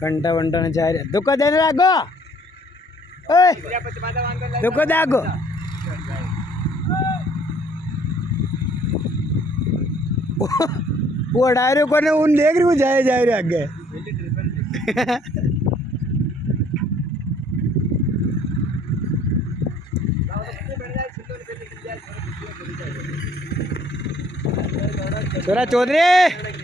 कंटा वंटा ने चाहे दुख देने लागो ओए दुख दे आगो वो डायरे को ने उन देख रही हूँ जाए जाए रे आगे छोरा चौधरी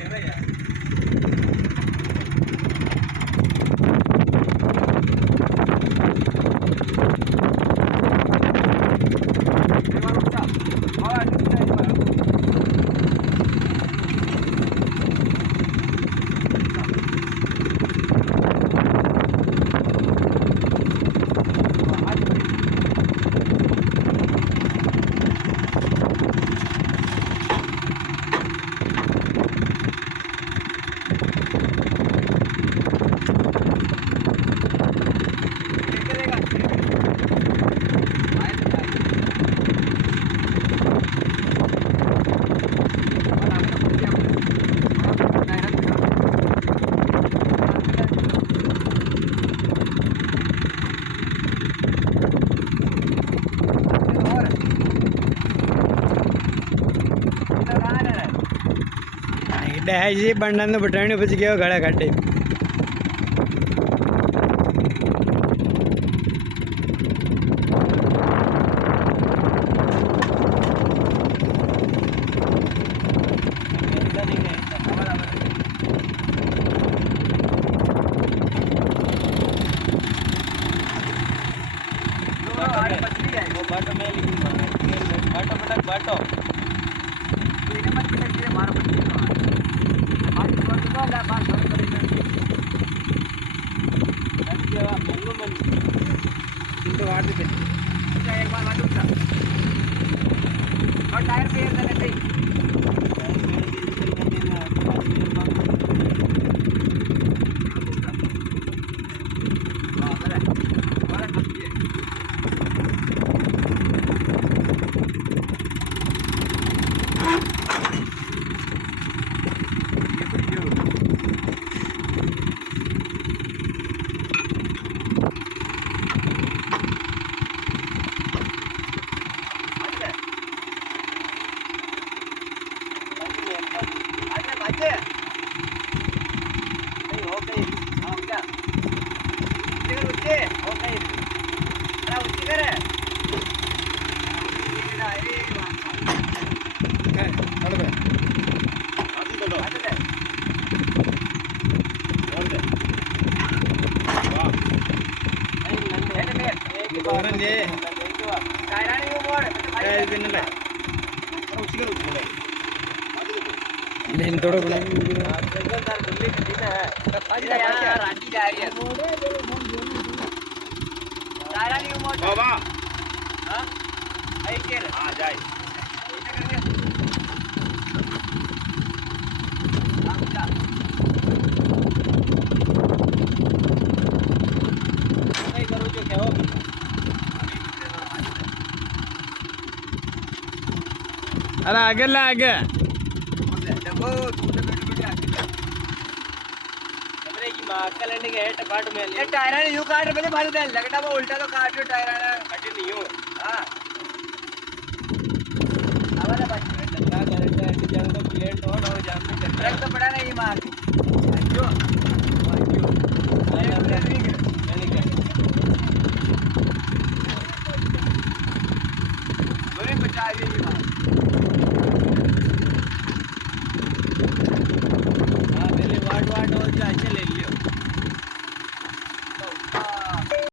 जी बंडा बटाणी बच गया गड़ा घाटे बाटो टायर पे थोड़ा अरे आगे ला आगे टायर यू काट पे लगता वो उल्टा तो काट टायर नहीं हो तो बड़ा नहीं मार बचा